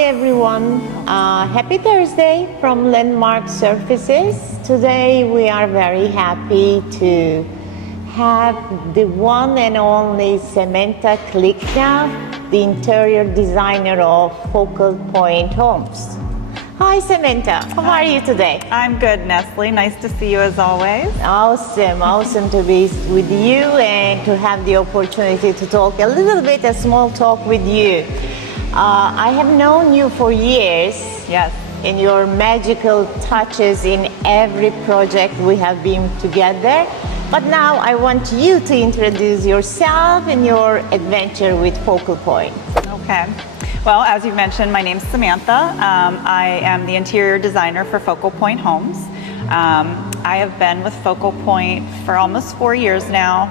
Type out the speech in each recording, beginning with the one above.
Hi everyone, happy Thursday from Landmark Surfaces. Today we are very happy to have the one and only Samantha Klickna, the interior designer of Focal Point Homes. Hi Samantha, how are you today? I'm good, Nesli. Nice to see you as always. Awesome to be with you and to have the opportunity to talk a little bit, a small talk with you. I have known you for years. Yes. And your magical touches in every project we have been together. But now I want you to introduce yourself and your adventure with Focal Point. Okay. Well, as you mentioned, my name's Samantha. I am the interior designer for Focal Point Homes. I have been with Focal Point for almost 4 years now.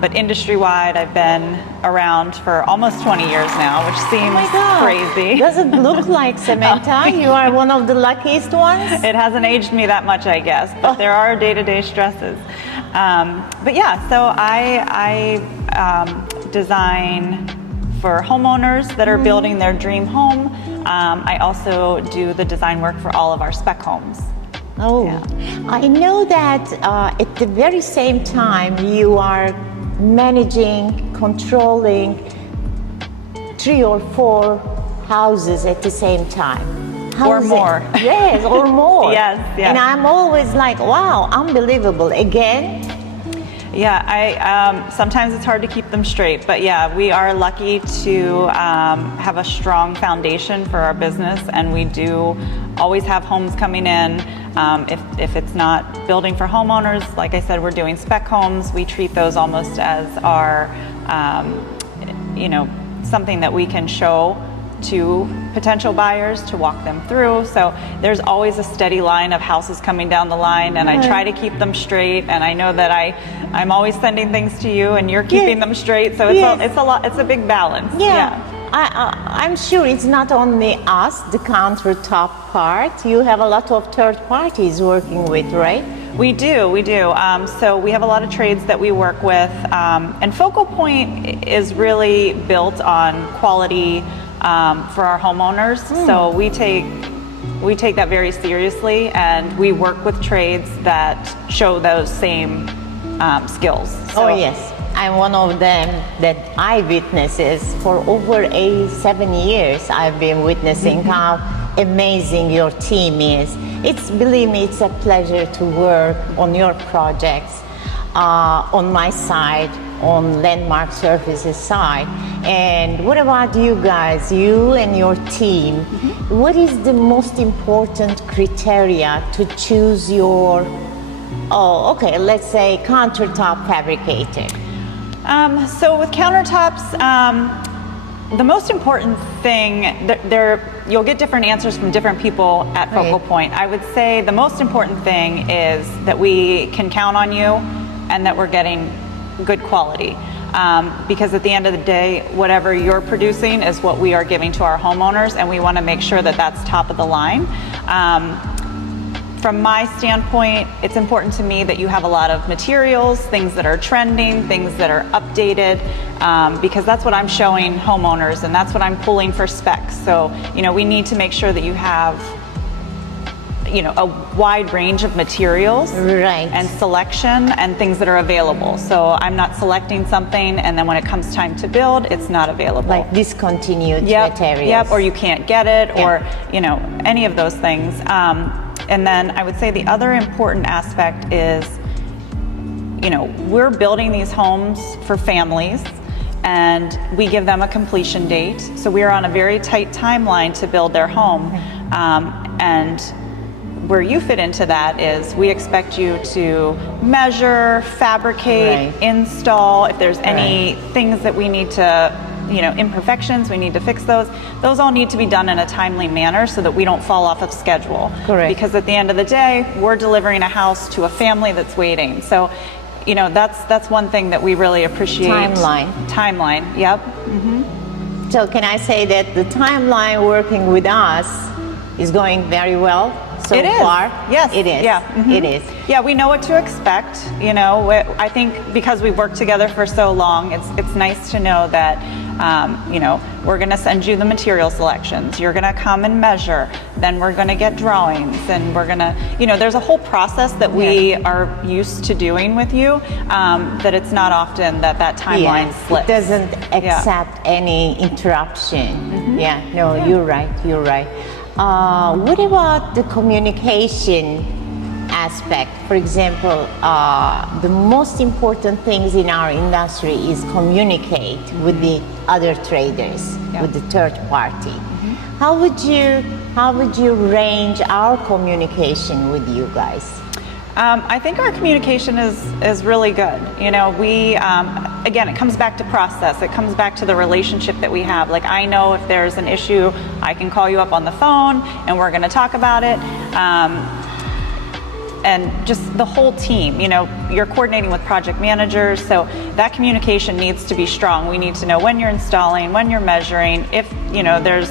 But industry-wide, I've been around for almost 20 years now, which seems crazy. Doesn't look like, Samantha. You are one of the luckiest ones. It hasn't aged me that much, I guess, but there are day-to-day stresses. But yeah, so I design for homeowners that are building their dream home. I also do the design work for all of our spec homes. Oh, yeah. I know that at the very same time you are managing, controlling 3 or 4 houses at the same time. Or more. Yes, or more. Yes. And I'm always like, wow, unbelievable. Again? Yeah, sometimes it's hard to keep them straight, but yeah, we are lucky to have a strong foundation for our business, and we do always have homes coming in. If it's not building for homeowners, like I said, we're doing spec homes. We treat those almost as our, something that we can show to potential buyers to walk them through. So there's always a steady line of houses coming down the line, and I try to keep them straight. And I know that I'm always sending things to you, and you're keeping them straight. So it's a lot. It's a big balance. Yeah. I'm sure it's not only us, the countertop part. You have a lot of third parties working with, right? We do. So we have a lot of trades that we work with, and Focal Point is really built on quality for our homeowners. So we take that very seriously, and we work with trades that show those same skills. So, oh yes. I'm one of them that I witnesses for over 7 years. I've been witnessing how amazing your team is. Believe me, it's a pleasure to work on your projects on my side, on Landmark Surfaces side. And what about you guys, you and your team? What is the most important criteria to choose your, let's say countertop fabricator? So with countertops, the most important thing, you'll get different answers from different people at Focal Point. I would say the most important thing is that we can count on you and that we're getting good quality. Because at the end of the day, whatever you're producing is what we are giving to our homeowners, and we want to make sure that that's top of the line. From my standpoint, it's important to me that you have a lot of materials, things that are trending, things that are updated, because that's what I'm showing homeowners, and that's what I'm pulling for specs. So, we need to make sure that you have, a wide range of materials and selection and things that are available. So I'm not selecting something and then when it comes time to build, it's not available. Like discontinued materials. Yep, or you can't get it, or, any of those things. And then I would say the other important aspect is, we're building these homes for families, and we give them a completion date. So we are on a very tight timeline to build their home. And where you fit into that is we expect you to measure, fabricate, install. If there's any things that we need to, imperfections, we need to fix those. Those all need to be done in a timely manner so that we don't fall off of schedule. Correct. Because at the end of the day, we're delivering a house to a family that's waiting. So, that's one thing that we really appreciate. Timeline, yep. So can I say that the timeline working with us is going very well so far? Yes, it is. Yeah, it is. Yeah, we know what to expect. I think because we've worked together for so long, it's nice to know that You know, we're going to send you the material selections. You're going to come and measure. Then we're going to get drawings, and we're going to, you know, there's a whole process that we are used to doing with you, that it's not often that timeline slips. It doesn't accept any interruption. Yeah, no, you're right. What about the communication aspect? For example, the most important things in our industry is communicate with the other traders, with the third party. How would you range our communication with you guys? I think our communication is really good. You know, we, again, it comes back to process. It comes back to the relationship that we have. Like, I know if there's an issue, I can call you up on the phone and we're going to talk about it. And just the whole team, you know, you're coordinating with project managers, so that communication needs to be strong. We need to know when you're installing, when you're measuring, if, you know, there's,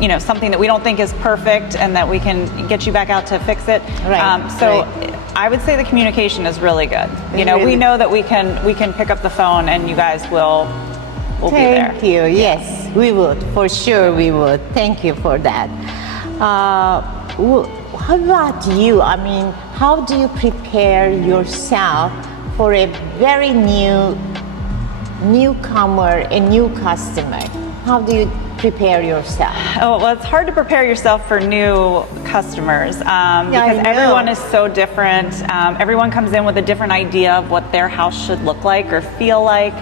you know, something that we don't think is perfect and that we can get you back out to fix it. I would say the communication is really good. You know, we know that we can pick up the phone and you guys will be there. Thank you. Yes, we would. For sure we would. Thank you for that. How about you? I mean, how do you prepare yourself for a very newcomer, a new customer? How do you prepare yourself? Oh, well, it's hard to prepare yourself for new customers because everyone is so different. Everyone comes in with a different idea of what their house should look like or feel like.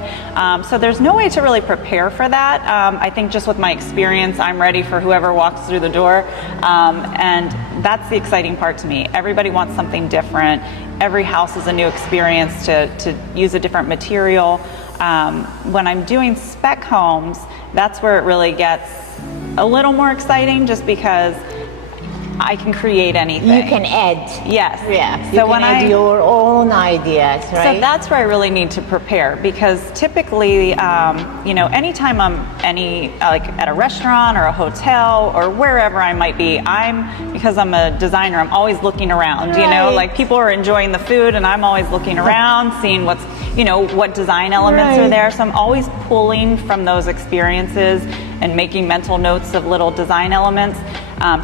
So there's no way to really prepare for that. I think just with my experience, I'm ready for whoever walks through the door. And that's the exciting part to me. Everybody wants something different. Every house is a new experience to use a different material. When I'm doing spec homes, that's where it really gets a little more exciting, just because I can create anything. You can add. Yes. Yeah. So you can add your own ideas, right? So that's where I really need to prepare, because typically, you know, anytime I'm like at a restaurant or a hotel or wherever I might be, because I'm a designer, I'm always looking around. You know, like people are enjoying the food, and I'm always looking around, seeing what's, you know, what design elements are there. So I'm always pulling from those experiences and making mental notes of little design elements.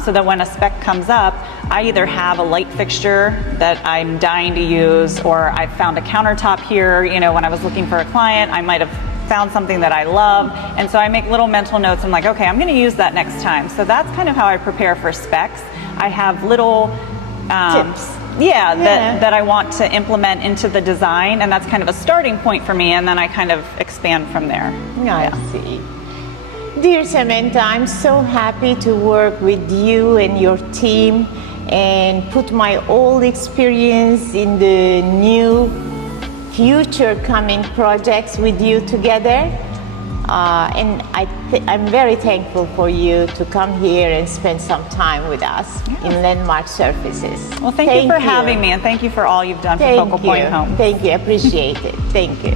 So that when a spec comes up, I either have a light fixture that I'm dying to use, or I found a countertop here. You know, when I was looking for a client, I might have found something that I love, and so I make little mental notes. I'm like, okay, I'm going to use that next time. So that's kind of how I prepare for specs. I have little tips. That I want to implement into the design, and that's kind of a starting point for me, and then I kind of expand from there. I see. Dear Samantha, I'm so happy to work with you and your team and put my old experience in the new future coming projects with you together. And I'm very thankful for you to come here and spend some time with us in Landmark Surfaces. Well, thank you for having me, and thank you for all you've done for Focal Point Home. Thank you. Appreciate it. Thank you.